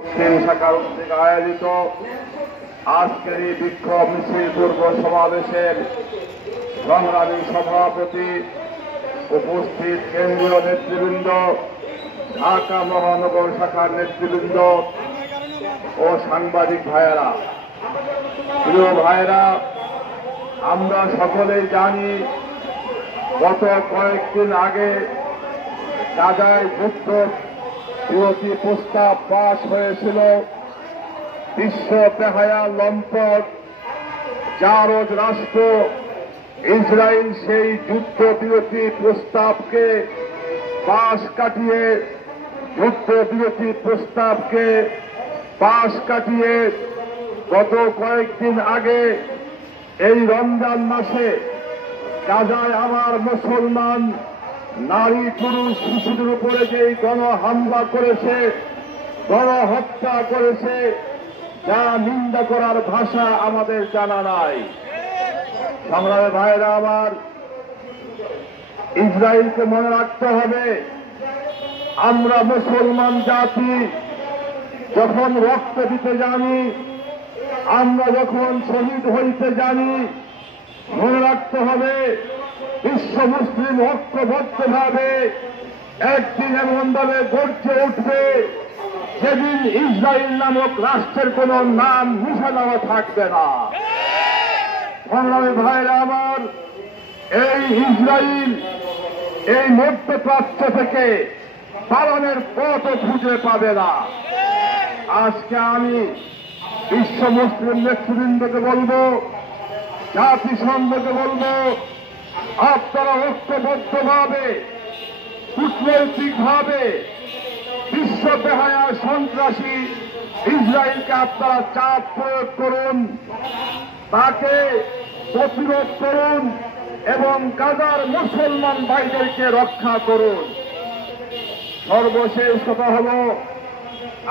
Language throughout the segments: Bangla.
দক্ষিণ শাখার উদ্যোগে আয়োজিত আজকের এই বিক্ষোভ মিছিল পূর্ব সমাবেশের সংগ্রামী সভাপতি, উপস্থিত কেন্দ্রীয় নেতৃবৃন্দ, ঢাকা মহানগর শাখার নেতৃবৃন্দ ও সাংবাদিক ভাইয়েরা, প্রিয় ভাইয়েরা, আমরা সকলেই জানি গত কয়েকদিন আগে গাজায় যুদ্ধ বিরতি প্রস্তাব পাশ হয়েছিল। বিশ্ব বেহায়া লম্পট জারজ রাষ্ট্র ইসরায়েল সেই যুদ্ধ বিরতি প্রস্তাবকে পাশ কাটিয়ে গত কয়েকদিন আগে এই রমজান মাসে গাজায় আমার মুসলমান নারী পুরুষ শিশুদের উপরে যে গণহামলা করেছে, গণহত্যা করেছে, যা নিন্দা করার ভাষা আমাদের জানা নাই। সংগ্রামী ভাইয়েরা আমার, ইসরায়েলকে মনে রাখতে হবে, আমরা মুসলমান জাতি যখন রক্ত দিতে জানি, আমরা যখন শহীদ হইতে জানি, মনে রাখতে হবে বিশ্ব মুসলিম ঐক্যবদ্ধভাবে একদিন এমনভাবে গর্জে উঠবে যেদিন ইসরায়েল নামক রাষ্ট্রের কোন নাম নিশানাও থাকবে না। সংগ্রামী ভাইরা আমার, এই ইসরায়েল এই মধ্যপ্রাচ্য থেকে পালনের পথও খুঁজে পাবে না। আজকে আমি বিশ্ব মুসলিম নেতৃবৃন্দকে বলবো, জাতিসংঘকে বলবো, আপনারা ঐক্যবদ্ধভাবে কূটনৈতিকভাবে বিশ্ব বেহায়া সন্ত্রাসী ইসরায়েলকে আপনারা চাপ প্রয়োগ করুন, তাকে প্রতিরোধ করুন এবং গাজার মুসলমান ভাইদেরকে রক্ষা করুন। সর্বশেষ কথা হল,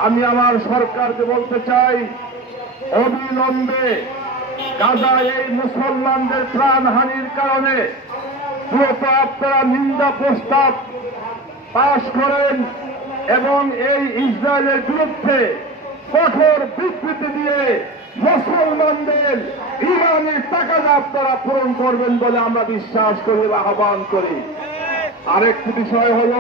আমি আমার সরকারকে বলতে চাই, অবিলম্বে গাজায় এই মুসলমানদের প্রাণহানির কারণে দ্রুত আপনারা নিন্দা প্রস্তাব পাশ করেন এবং এই ইসরায়েলের বিরুদ্ধে কঠোর বিবৃতি দিয়ে মুসলমানদের ইরানের টাকাটা আপনারা পূরণ করবেন বলে আমরা বিশ্বাস করি বা আহ্বান করি। আরেকটি বিষয় হল,